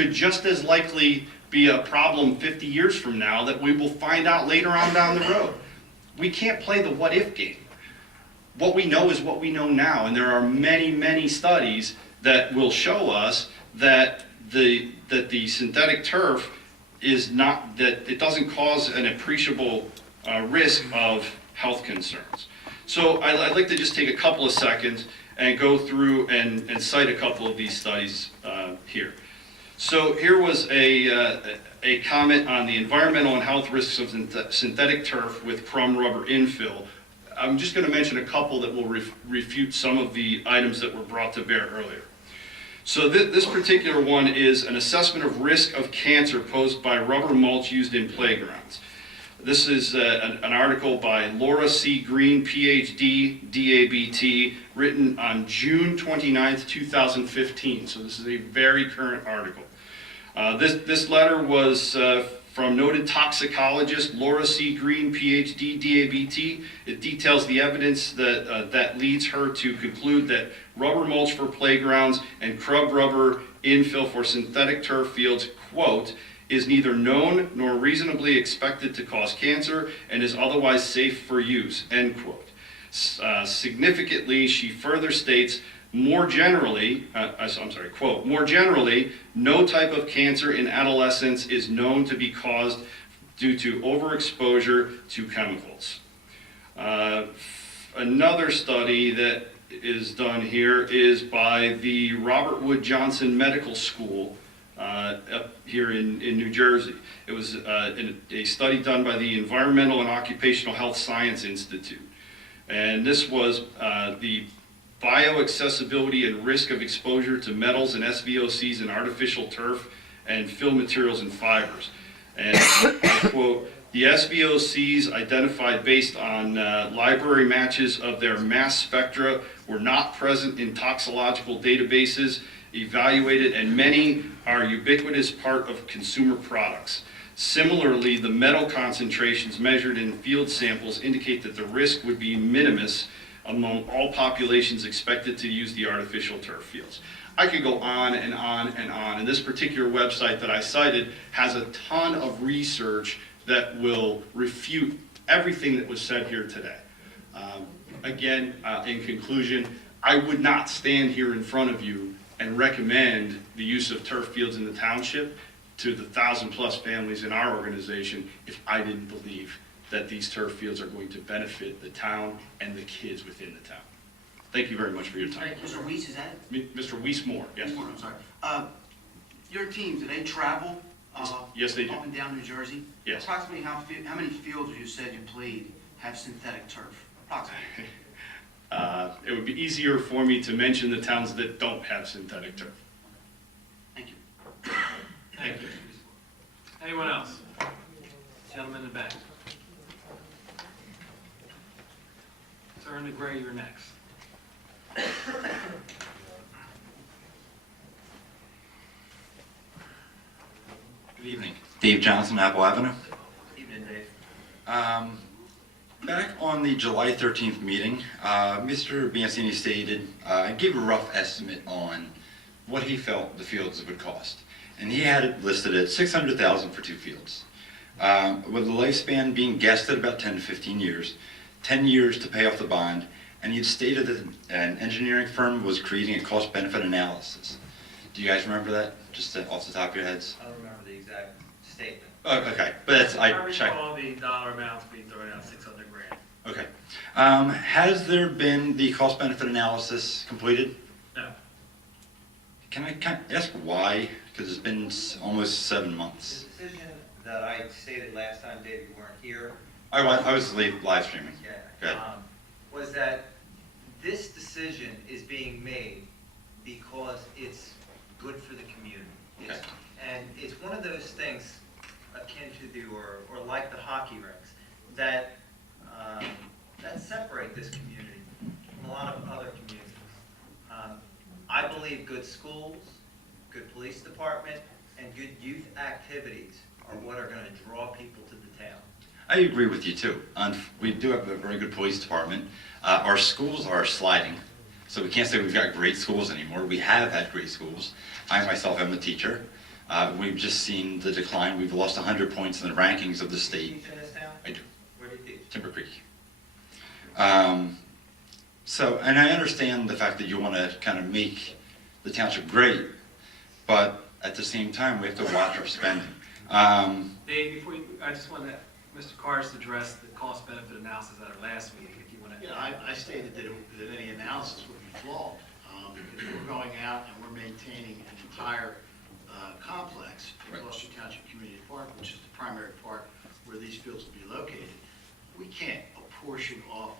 could just as likely be a problem 50 years from now that we will find out later on down the road. We can't play the what if game. What we know is what we know now, and there are many, many studies that will show us that the synthetic turf is not, that it doesn't cause an appreciable risk of health concerns. So I'd like to just take a couple of seconds and go through and cite a couple of these studies here. So here was a comment on the environmental and health risks of synthetic turf with crumb rubber infill. I'm just going to mention a couple that will refute some of the items that were brought to bear earlier. So this particular one is an assessment of risk of cancer posed by rubber mulch used in playgrounds. This is an article by Laura C. Green, PhD, DABT, written on June 29th, 2015. So this is a very current article. This letter was from noted toxicologist Laura C. Green, PhD, DABT. It details the evidence that leads her to conclude that rubber mulch for playgrounds and crumb rubber infill for synthetic turf fields, quote, is neither known nor reasonably expected to cause cancer and is otherwise safe for use, end quote. Significantly, she further states, more generally, quote, more generally, no type of cancer in adolescence is known to be caused due to overexposure to chemicals. Another study that is done here is by the Robert Wood Johnson Medical School up here in New Jersey. It was a study done by the Environmental and Occupational Health Science Institute. And this was the bioaccessibility and risk of exposure to metals and SVOCs in artificial turf and fill materials and fibers. And I quote, the SVOCs identified based on library matches of their mass spectra were not present in toxicological databases evaluated, and many are ubiquitous part of consumer products. Similarly, the metal concentrations measured in field samples indicate that the risk would be minimus among all populations expected to use the artificial turf fields. I could go on and on and on, and this particular website that I cited has a ton of research that will refute everything that was said here today. Again, in conclusion, I would not stand here in front of you and recommend the use of turf fields in the township to the 1,000+ families in our organization if I didn't believe that these turf fields are going to benefit the town and the kids within the town. Thank you very much for your time. Mr. Weiss, is that it? Mr. Weiss-Moore, yes. I'm sorry. Your teams, do they travel Yes, they do. up and down New Jersey? Yes. Approximately how many fields you said you played have synthetic turf? Approximately. It would be easier for me to mention the towns that don't have synthetic turf. Thank you. Thank you. Anyone else? Gentleman in the back. Sir in the gray, you're next. Good evening. Dave Johnson, Apple Avenue. Evening, Dave. Back on the July 13th meeting, Mr. Biancini stated, gave a rough estimate on what he felt the fields would cost. And he had it listed at $600,000 for 2 fields. With the lifespan being guessed at about 10 to 15 years, 10 years to pay off the bond, and you'd stated that an engineering firm was creating a cost-benefit analysis. Do you guys remember that, just off the top of your heads? I don't remember the exact statement. Oh, okay, but that's, I checked. recall the dollar amounts being thrown out, $600,000. Okay. Has there been the cost-benefit analysis completed? No. Can I ask why? Because it's been almost 7 The months. decision that I stated last time, Dave, you weren't here, I was live streaming. Go ahead. was that this decision is being made because it's good for the community. Okay. And it's one of those things akin to the, or like the hockey rinks, that separate this community from a lot of other communities. I believe good schools, good police department, and good youth activities are what are going to draw people to the town. I agree with you too. We do have a very good police department. Our schools are sliding, so we can't say we've got great schools anymore. We have had great schools. I myself am a teacher. We've just seen the decline. We've lost 100 points in the rankings of the You state. teach in this town? I do. Where do you teach? Timber Creek. And I understand the fact that you want to kind of make the township great, but at the same time, we have to watch our spending. Dave, I just wanted Mr. Cars to address the cost-benefit analysis at our last meeting, if you want to. Yeah, I stated that any analysis would be flawed, because we're going out and we're maintaining an entire complex at Right. Gloucester Township Community Park, which is the primary park where these fields will be located. We can't apportion off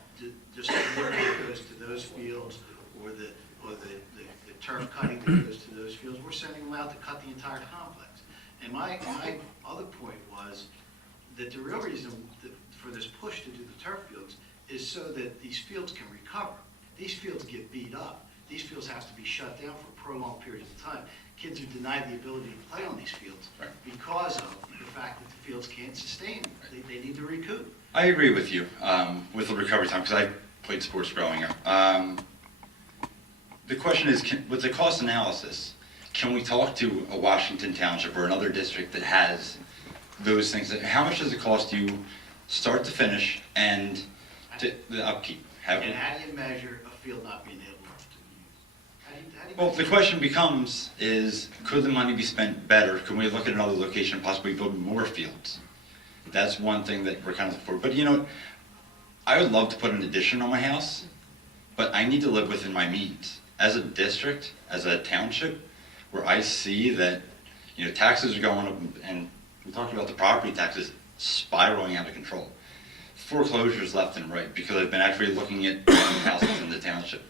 just the work that goes to those fields or the turf cutting that goes to those fields. We're sending them out to cut the entire complex. And my other point was that the real reason for this push to do the turf fields is so that these fields can recover. These fields get beat up. These fields have to be shut down for prolonged periods of time. Kids are denied the ability to play on these fields Right. because of the fact that the fields can't sustain them. They need to recoup. I agree with you with the recovery time, because I played sports growing up. The question is, with the cost analysis, can we talk to a Washington Township or another district that has those things? How much does it cost you, start to finish, and the upkeep? And how do you measure a field not being able to use? How do you Well, the measure- question becomes is, could the money be spent better? Can we look at another location and possibly build more fields? That's one thing that we're kind of looking for. But you know, I would love to put an addition on my house, but I need to live within my means. As a district, as a township, where I see that, you know, taxes are going up, and we talked about the property taxes spiraling out of control. Foreclosures left and right, because I've been actually looking at houses in the township.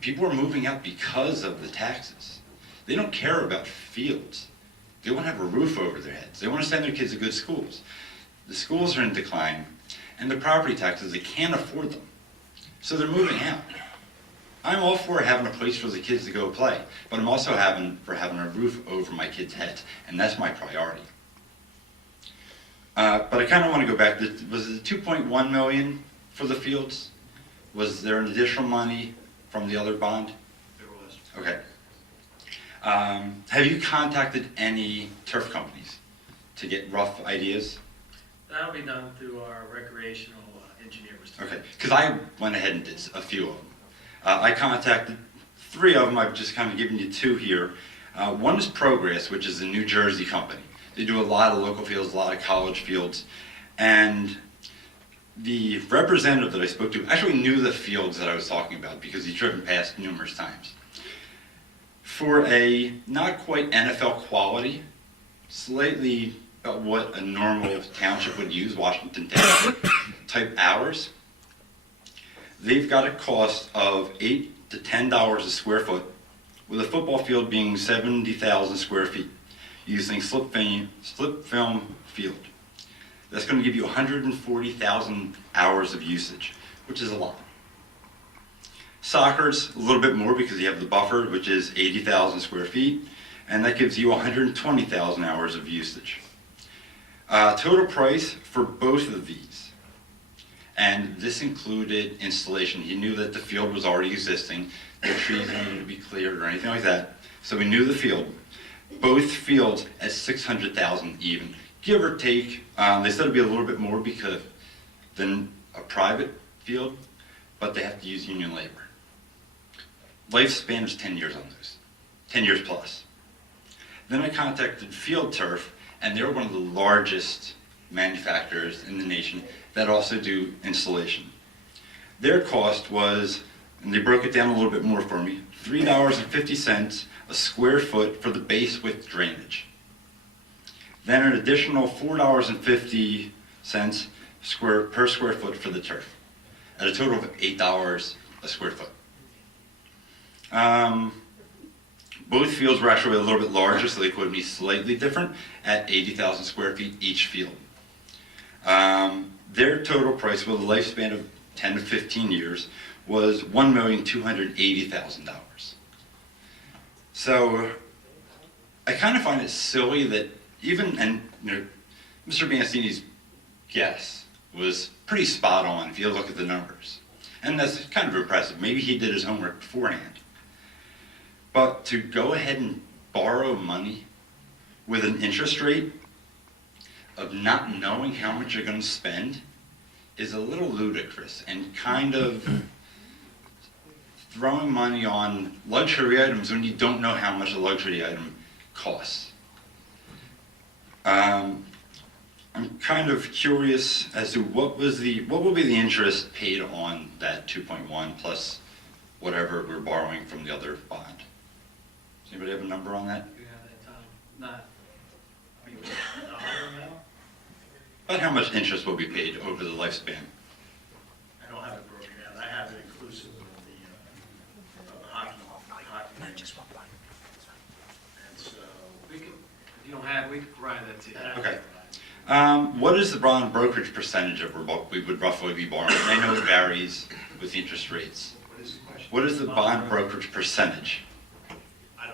People are moving out because of the taxes. They don't care about fields. They want to have a roof over their heads. They want to send their kids to good schools. The schools are in decline, and the property taxes, they can't afford them. So they're moving out. I'm all for having a place for the kids to go play, but I'm also for having a roof over my kids' heads, and that's my priority. But I kind of want to go back. Was it 2.1 million for the fields? Was there an additional money from the other bond? There was. Okay. Have you contacted any turf companies to get rough ideas? That'll be done through our recreational engineer. Okay, because I went ahead and did a few of them. I contacted 3 of them. I've just kind of given you 2 here. One is Progress, which is a New Jersey company. They do a lot of local fields, a lot of college fields. And the representative that I spoke to actually knew the fields that I was talking about because he's driven past numerous times. For a not quite NFL quality, slightly about what a normal township would use, Washington Township type hours, they've got a cost of $8 to $10 a square foot, with a football field being 70,000 square feet, using slip film field. That's going to give you 140,000 hours of usage, which is a lot. Soccer's a little bit more because you have the buffer, which is 80,000 square feet, and that gives you 120,000 hours of usage. Total price for both of these, and this included installation. He knew that the field was already existing, no trees needed to be cleared or anything like that, so we knew the field. Both fields at 600,000 even, give or take. They said it'd be a little bit more because than a private field, but they have to use union labor. Lifespan is 10 years on those, 10 years plus. Then I contacted Field Turf, and they're one of the largest manufacturers in the nation that also do installation. Their cost was, and they broke it down a little bit more for me, $3.50 a square foot for the base with drainage. Then an additional $4.50 per square foot for the turf, at a total of $8 a square foot. Both fields were actually a little bit larger, so they could be slightly different at 80,000 square feet each field. Their total price with a lifespan of 10 to 15 years was $1,280,000. So I kind of find it silly that Mr. Biancini's guess was pretty spot on if you look at the numbers. And that's kind of impressive. Maybe he did his homework beforehand. But to go ahead and borrow money with an interest rate of not knowing how much you're going to spend is a little ludicrous and kind of throwing money on luxury items when you don't know how much a luxury item costs. I'm kind of curious as to what will be the interest paid on that 2.1 plus whatever we're borrowing from the other bond. Does anybody have a number on that? You have that time, not, About how much interest will be paid over the lifespan? I don't have it broken down. I have it inclusive of the hockey rink. And so, We can, if you don't have, we can provide that to you. Okay. What is the bond brokerage percentage of what we would roughly be borrowing? I know it varies with interest rates. what is the question? What is the bond brokerage percentage? I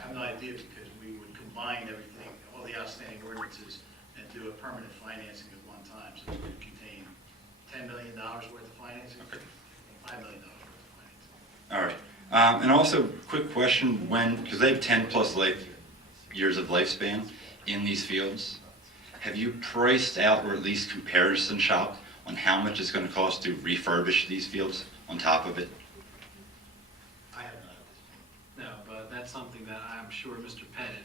have no idea because we would combine everything, all the outstanding ordinances, and do a permanent financing at one time. So it would contain $10 million worth of financing, $5 million worth of financing. All right. And also, quick question, because they have 10 plus years of lifespan in these fields, have you priced out or at least comparison shopped on how much it's going to cost to refurbish these fields on top of it? I have not. No, but that's something that I'm sure Mr. Pettit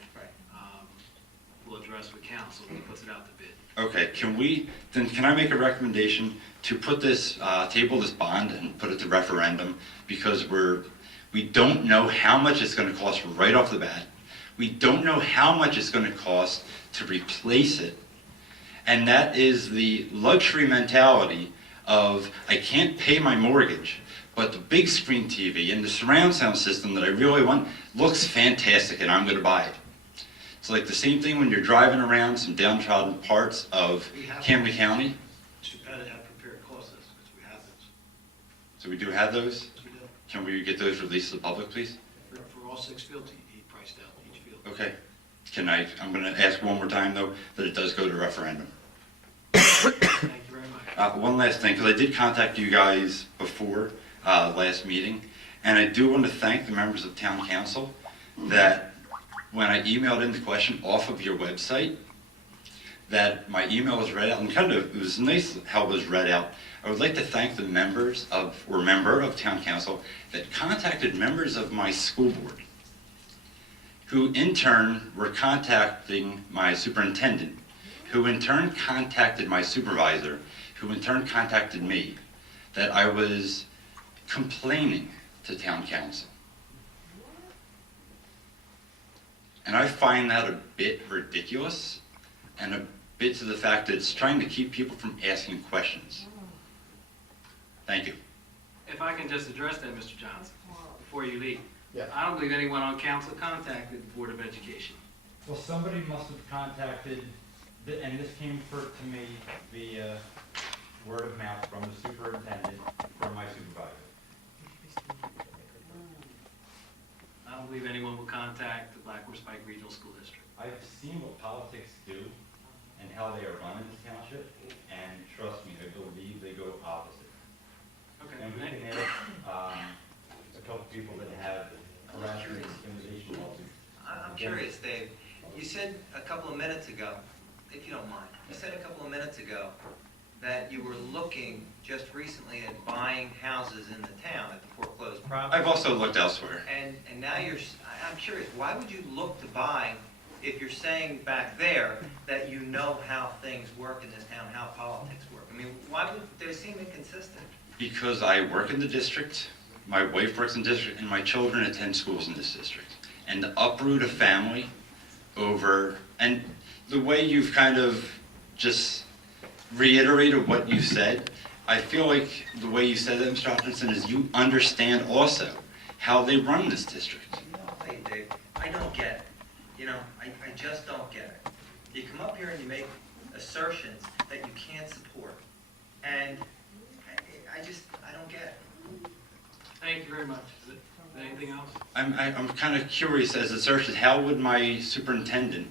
will address with council when he puts it out to bid. Okay, can I make a recommendation to put this, table this bond and put it to referendum? Because we don't know how much it's going to cost right off the bat. We don't know how much it's going to cost to replace it. And that is the luxury mentality of, I can't pay my mortgage, but the big screen TV and the surround sound system that I really want looks fantastic and I'm going to buy it. It's like the same thing when you're driving around some downtrodden parts of Camden County. Mr. Pettit had prepared cost estimates. We have those. So we do have those. Yes, we do. Can we get those released to the public, please? For all 6 fields, he priced out each field. Okay. I'm going to ask one more time, though, that it does go to referendum. Thank you very much. One last thing, because I did contact you guys before last meeting, and I do want to thank the members of town council that when I emailed in the question off of your website, that my email was read out, and it was nice how it was read out. I would like to thank the member of town council that contacted members of my school board, who in turn were contacting my superintendent, who in turn contacted my supervisor, who in turn contacted me, that I was complaining to town council. And I find that a bit ridiculous and a bit to the fact that it's trying to keep people from asking questions. Thank you. If I can just address that, Mr. Johnson, before you leave. Yeah. I don't believe anyone on council contacted the Board of Education. Well, somebody must have contacted, and this came to me via word of mouth from the superintendent, from my supervisor. I don't believe anyone will contact the Black Horse Pike Regional School District. I've seen what politics do and how they are run in this township, and trust me, I believe they go opposite. Okay. And we can ask a couple people that have harassment and intimidation lawsuits. I'm curious, Dave, you said a couple of minutes ago, if you don't mind, you said a couple of minutes ago that you were looking just recently at buying houses in the town at the foreclosed property. I've also looked elsewhere. And now I'm curious, why would you look to buy if you're saying back there that you know how things work in this town, how politics work? I mean, why would they seem inconsistent? Because I work in the district, my wife works in the district, and my children attend schools in this district. And to uproot a family over, and the way you've kind of just reiterated what you said, I feel like the way you said that, Mr. Hopkinson, is you understand also how they run this district. I'll tell you, Dave, I don't get it. You know, I just don't get it. You come up here and you make assertions that you can't support. And I don't get it. Thank you very much. Is there anything else? I'm kind of curious as assertions, how would my superintendent,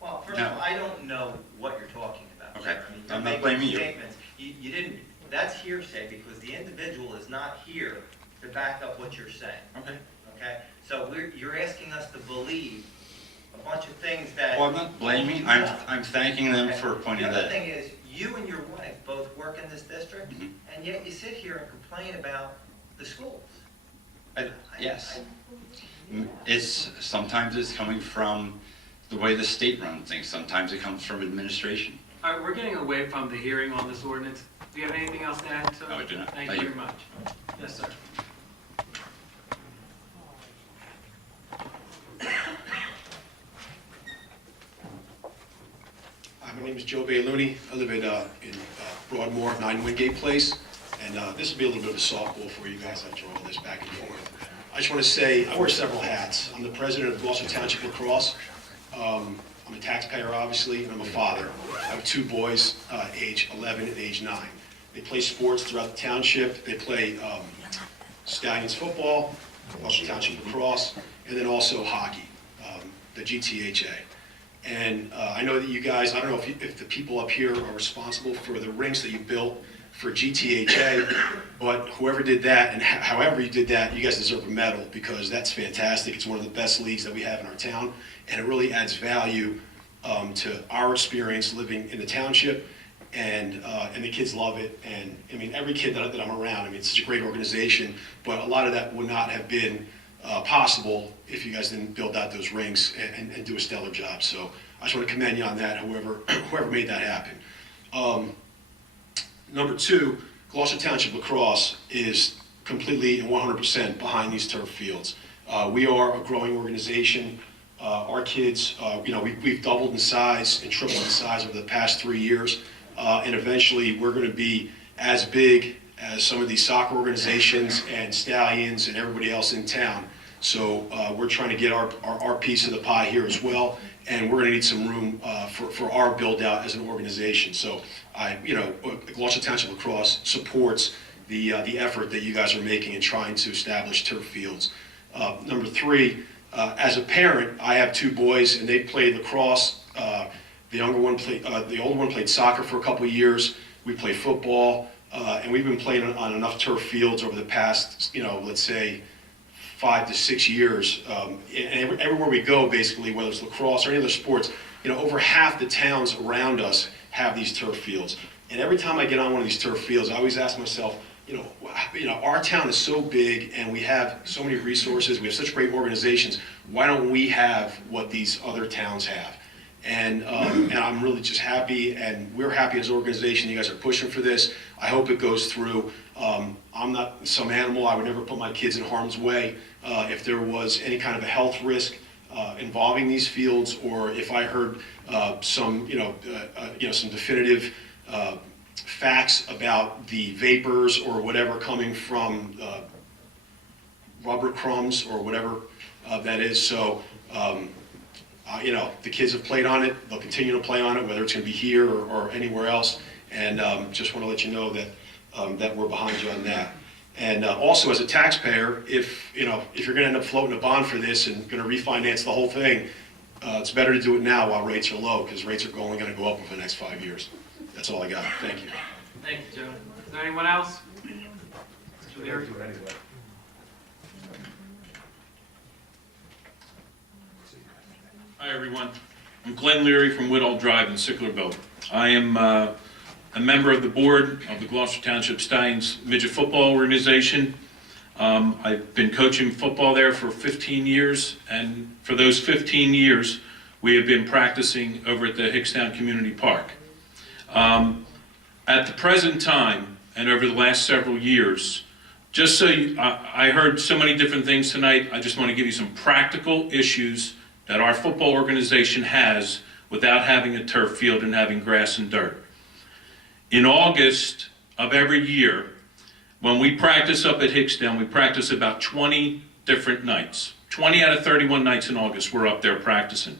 Well, first No. of all, I don't know what you're talking about. Okay. sir. I mean, I'm not you're making blaming you. statements. You didn't, that's hearsay because the individual is not here to back up what you're saying. okay, okay? So you're asking us to believe a bunch of things that. Well, I'm not blaming, I'm thanking them for pointing The that other out. thing is, you and your wife both work in this district, Mhm. and yet you sit here and complain about the schools. Yes. Sometimes it's coming from the way the state runs things, sometimes it comes from administration. All right, we're getting away from the hearing on this ordinance. Do you have anything else to add, sir? No, I do not. Thank Thank you you. very much. Yes, sir. Hi, my name is Joe Baylooney. I live in Broadmoor, 9 Wingate Place, and this will be a little bit of a softball for you guys. I draw all this back and forth. I just want to say, I wear several hats. I'm the president of Gloucester Township Lacrosse. I'm a taxpayer, obviously, and I'm a father. I have 2 boys, age 11 and age 9. They play sports throughout the township. They play Stallions football, Gloucester Township Lacrosse, and then also hockey, the GTHA. And I know that you guys, I don't know if the people up here are responsible for the rinks that you built for GTHA, but whoever did that and however you did that, you guys deserve a medal because that's fantastic. It's one of the best leagues that we have in our town, and it really adds value to our experience living in the township, and the kids love it. And I mean, every kid that I'm around, I mean, it's such a great organization, but a lot of that would not have been possible if you guys didn't build out those rinks and do a stellar job. So I just want to commend you on that, whoever made that happen. Number 2, Gloucester Township Lacrosse is completely and 100% behind these turf fields. We are a growing organization. Our kids, we've doubled in size and tripled in size over the past 3 years, and eventually we're going to be as big as some of these soccer organizations and Stallions and everybody else in town. So we're trying to get our piece of the pie here as well, and we're going to need some room for our build out as an organization. So Gloucester Township Lacrosse supports the effort that you guys are making in trying to establish turf fields. Number 3, as a parent, I have 2 boys, and they played lacrosse. The older one played soccer for a couple of years. We played football. And we've been playing on enough turf fields over the past, let's say 5 to 6 years. And everywhere we go, basically, whether it's lacrosse or any other sports, over half the towns around us have these turf fields. And every time I get on one of these turf fields, I always ask myself, our town is so big and we have so many resources, we have such great organizations, why don't we have what these other towns have? And I'm really just happy, and we're happy as an organization. You guys are pushing for this. I hope it goes through. I'm not some animal. I would never put my kids in harm's way. If there was any kind of a health risk involving these fields, or if I heard some definitive facts about the vapors or whatever coming from rubber crumbs or whatever that is. So. The kids have played on it. They'll continue to play on it, whether it's going to be here or anywhere else. And just want to let you know that we're behind you on that. And also, as a taxpayer, if you're going to end up floating a bond for this and going to refinance the whole thing, it's better to do it now while rates are low, because rates are only going to go up for the next 5 years. That's all I got. Thank you. Thank you, Joe. Is there anyone else? Mr. Leary? Hi, everyone. I'm Glenn Leary from Whitall Drive in Sicklerville. I am a member of the board of the Gloucester Township Stallions Midget Football Organization. I've been coaching football there for 15 years, and for those 15 years, we have been practicing over at the Hickstown Community Park. At the present time, and over the last several years, just so I heard so many different things tonight, I just want to give you some practical issues that our football organization has without having a turf field and having grass and dirt. In August of every year, when we practice up at Hickstown, we practice about 20 different nights. 20 out of 31 nights in August, we're up there practicing.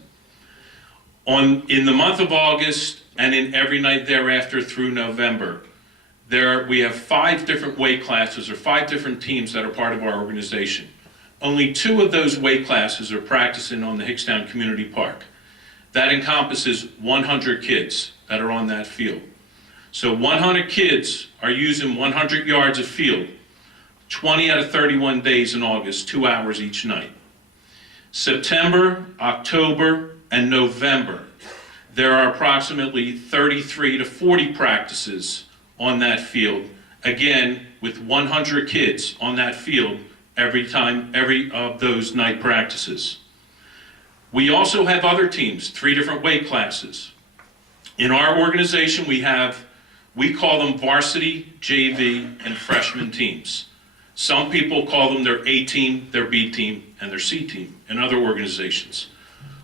In the month of August and in every night thereafter through November, we have 5 different weight classes or 5 different teams that are part of our organization. Only 2 of those weight classes are practicing on the Hickstown Community Park. That encompasses 100 kids that are on that field. So 100 kids are using 100 yards of field. 20 out of 31 days in August, 2 hours each night. September, October, and November, there are approximately 33 to 40 practices on that field, again, with 100 kids on that field every of those night practices. We also have other teams, 3 different weight classes. In our organization, we call them varsity, JV, and freshman teams. Some people call them their A team, their B team, and their C team in other organizations.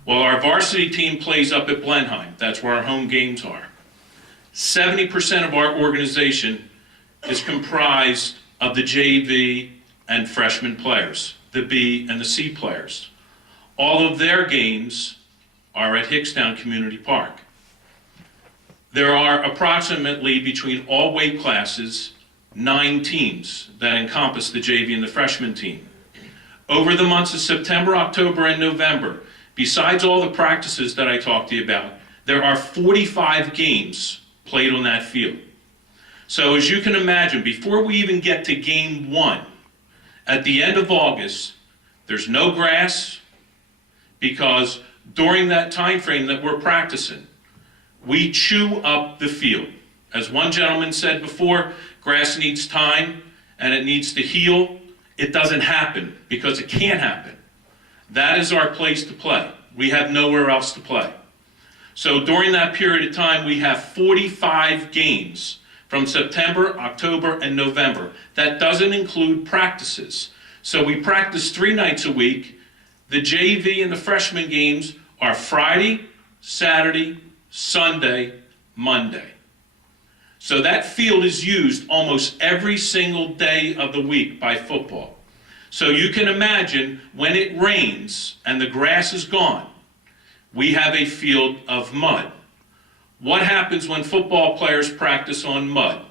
Well, our varsity team plays up at Blenheim. That's where our home games are. 70% of our organization is comprised of the JV and freshman players, the B and the C players. All of their games are at Hickstown Community Park. There are approximately, between all weight classes, 9 teams that encompass the JV and the freshman team. Over the months of September, October, and November, besides all the practices that I talked to you about, there are 45 games played on that field. So as you can imagine, before we even get to game 1, at the end of August, there's no grass, because during that time frame that we're practicing, we chew up the field. As one gentleman said before, grass needs time and it needs to heal. It doesn't happen because it can't happen. That is our place to play. We have nowhere else to play. So during that period of time, we have 45 games from September, October, and November. That doesn't include practices. So we practice 3 nights a week. The JV and the freshman games are Friday, Saturday, Sunday, Monday. So that field is used almost every single day of the week by football. So you can imagine when it rains and the grass is gone, we have a field of mud. What happens when football players practice on mud?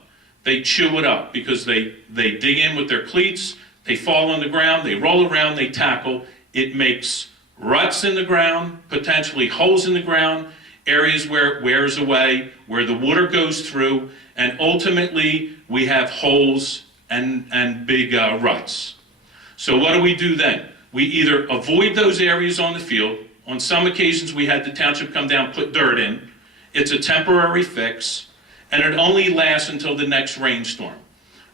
They chew it up because they dig in with their cleats, they fall on the ground, they roll around, they tackle. It makes ruts in the ground, potentially holes in the ground, areas where it wears away, where the water goes through, and ultimately we have holes and big ruts. So what do we do then? We either avoid those areas on the field. On some occasions we had the township come down, put dirt in. It's a temporary fix, and it only lasts until the next rainstorm.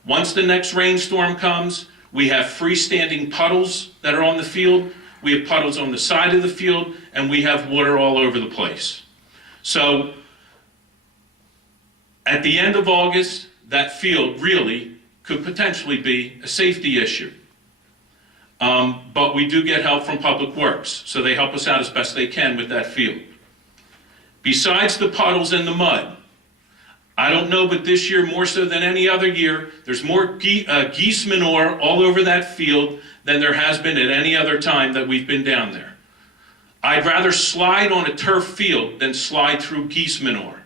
Once the next rainstorm comes, we have freestanding puddles that are on the field. We have puddles on the side of the field, and we have water all over the place. So at the end of August, that field really could potentially be a safety issue. But we do get help from Public Works, so they help us out as best they can with that field. Besides the puddles and the mud, I don't know, but this year, more so than any other year, there's more geese manure all over that field than there has been at any other time that we've been down there. I'd rather slide on a turf field than slide through geese manure.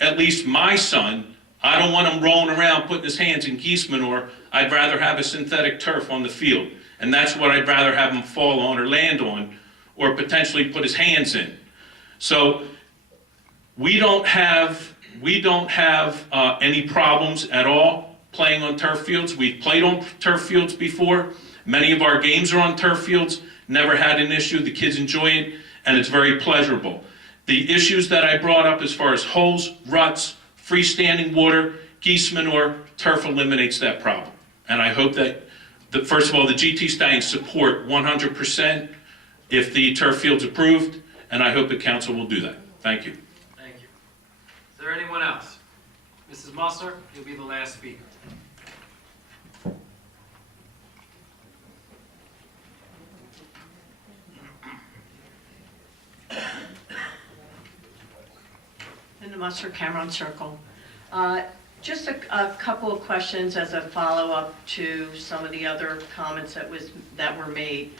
At least my son, I don't want him rolling around putting his hands in geese manure. I'd rather have a synthetic turf on the field. And that's what I'd rather have him fall on or land on, or potentially put his hands in. So we don't have any problems at all playing on turf fields. We've played on turf fields before. Many of our games are on turf fields. Never had an issue. The kids enjoy it, and it's very pleasurable. The issues that I brought up as far as holes, ruts, freestanding water, geese manure, turf eliminates that problem. And I hope that, first of all, the GT Stallions support 100% if the turf field's approved, and I hope the council will do that. Thank you. Thank you. Is there anyone else? Mrs. Musser, you'll be the last speaker. In the Musser Cameron Circle. Just a couple of questions as a follow-up to some of the other comments that were made.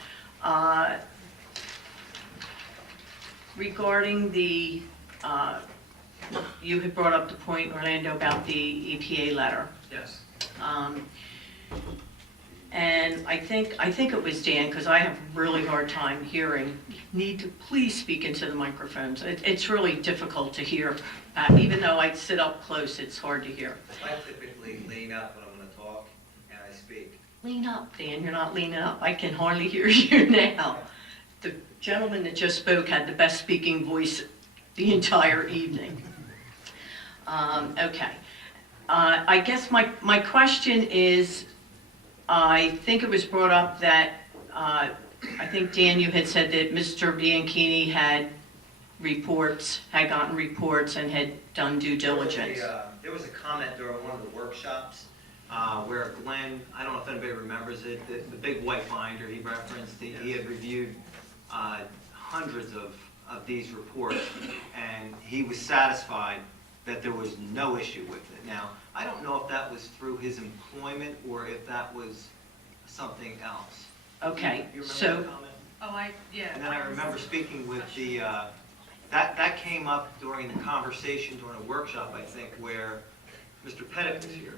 Regarding the, you had brought up the point, Orlando, about the EPA letter. Yes. And I think it was Dan, because I have a really hard time hearing. You need to please speak into the microphones. It's really difficult to hear. Even though I sit up close, it's hard to hear. I typically lean up when I'm going to talk, and I speak. Lean up, Dan, you're not leaning up. I can hardly hear you now. The gentleman that just spoke had the best speaking voice the entire evening. Okay. I guess my question is, I think it was brought up that, I think, Dan, you had said that Mr. Bianchini had gotten reports and had done due diligence. There was a comment during one of the workshops where Glenn, I don't know if anybody remembers it, the big white binder he referenced, he had reviewed hundreds of these reports, and he was satisfied that there was no issue with it. Now, I don't know if that was through his employment or if that was something else. Okay, You remember so, that comment? Yeah. And then I remember speaking with the, that came up during the conversation during a workshop, I think, where Mr. Pettit was here.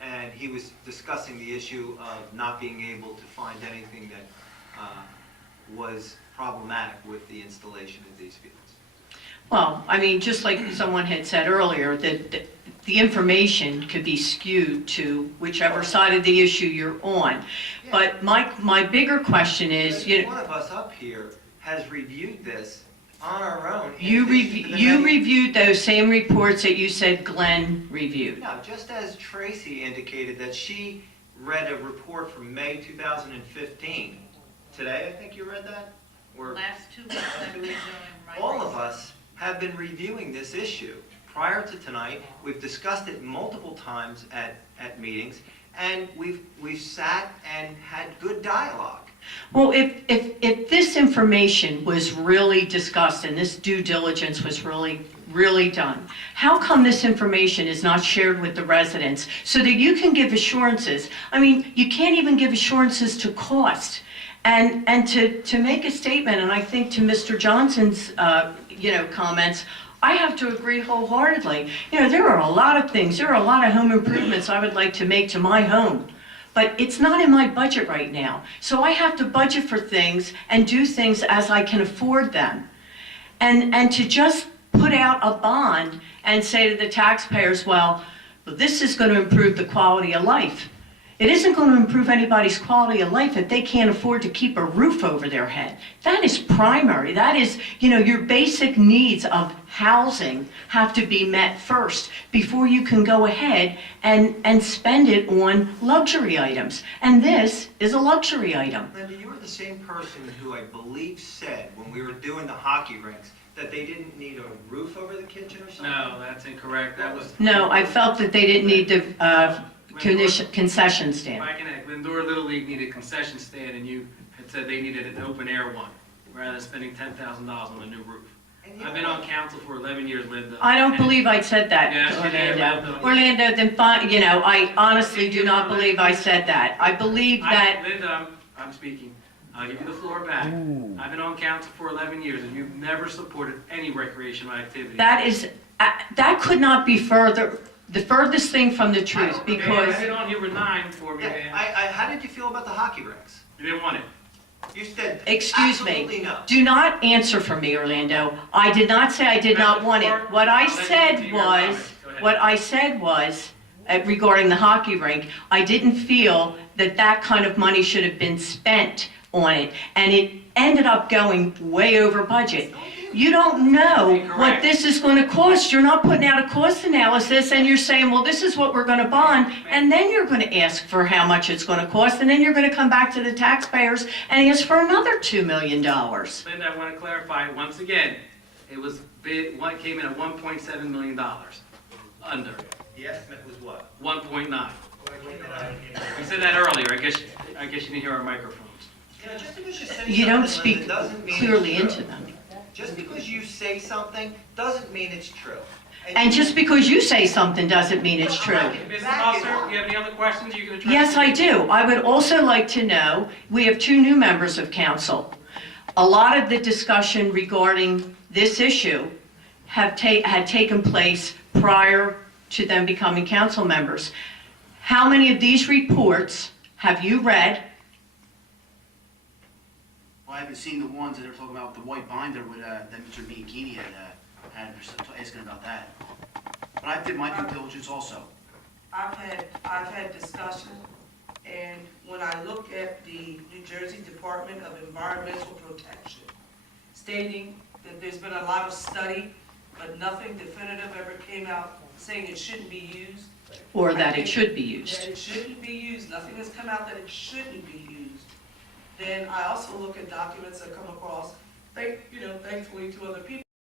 And he was discussing the issue of not being able to find anything that was problematic with the installation of these fields. well, I mean, just like someone had said earlier, that the information could be skewed to whichever side of the issue you're on. But my bigger question is, But one of us up here has reviewed this on our own. in you addition to the many- reviewed those same reports that you said Glenn reviewed. No, just as Tracy indicated that she read a report from May 2015. Today, I think you read that? Or Last 2 weeks I've been doing my all of research. us have been reviewing this issue. Prior to tonight, we've discussed it multiple times at meetings, and we've sat and had good dialogue. Well, if this information was really discussed and this due diligence was really done, how come this information is not shared with the residents so that you can give assurances? I mean, you can't even give assurances to cost. And to make a statement, and I think to Mr. Johnson's, comments, I have to agree wholeheartedly. There are a lot of things, there are a lot of home improvements I would like to make to my home, but it's not in my budget right now. So I have to budget for things and do things as I can afford them. And to just put out a bond and say to the taxpayers, well, this is going to improve the quality of life. It isn't going to improve anybody's quality of life if they can't afford to keep a roof over their head. That is primary. That is, your basic needs of housing have to be met first before you can go ahead and spend it on luxury items. And this is a luxury item. Linda, you were the same person who I believe said when we were doing the hockey rinks that they didn't need a roof over the kitchen or something? No, that's incorrect. That was. No, I felt that they didn't need the concession stand. If I can add, Glendora Little League needed a concession stand, and you had said they needed an open air one, rather than spending $10,000 on a new roof. I've been on council for 11 years, Linda. I don't believe I said that, Yes, you did, Orlando. Linda. Orlando, then fine, I honestly do not believe I said that. I believe that, Linda, I'm speaking. I'll give you the floor back. I've been on council for 11 years, and you've never supported any recreational activity. that could not be the furthest thing from the truth, Okay, because I've been on here with 9 for me, Yeah, man. how did you feel about the hockey rinks? You didn't want it. You said Excuse absolutely me. no. Do not answer for me, Orlando. I did not say I did not want it. What I said was, regarding the hockey rink, I didn't feel that kind of money should have been spent on it, and it ended up going way over budget. You don't know what this is going to cost. You're not putting out a cost analysis, and you're saying, well, this is what we're going to bond, and then you're going to ask for how much it's going to cost, and then you're going to come back to the taxpayers and ask for another $2 million. Linda, I want to clarify once again. It was bid, one came in at $1.7 million, under The estimate was what? 1.9. We said that earlier. I guess you didn't hear our microphones. Just because you say You don't something, speak Linda, doesn't mean clearly it's true. into them. Just because you say something doesn't mean it's true. And just because you say something doesn't mean it's true. Mr. Officer, do you have any other questions you can address? Yes, I do. I would also like to know, we have 2 new members of council. A lot of the discussion regarding this issue had taken place prior to them becoming council members. How many of these reports have you read? Well, I haven't seen the ones that are talking about the white binder with, that Mr. Bianchini had asking about that. But I did my due diligence also. I've had discussion And when I look at the New Jersey Department of Environmental Protection, stating that there's been a lot of study, but nothing definitive ever came out saying it shouldn't be used. Or that I it think should be used. That it shouldn't be used, nothing has come out that it shouldn't be used. Then I also look at documents that come across, thankfully to other people.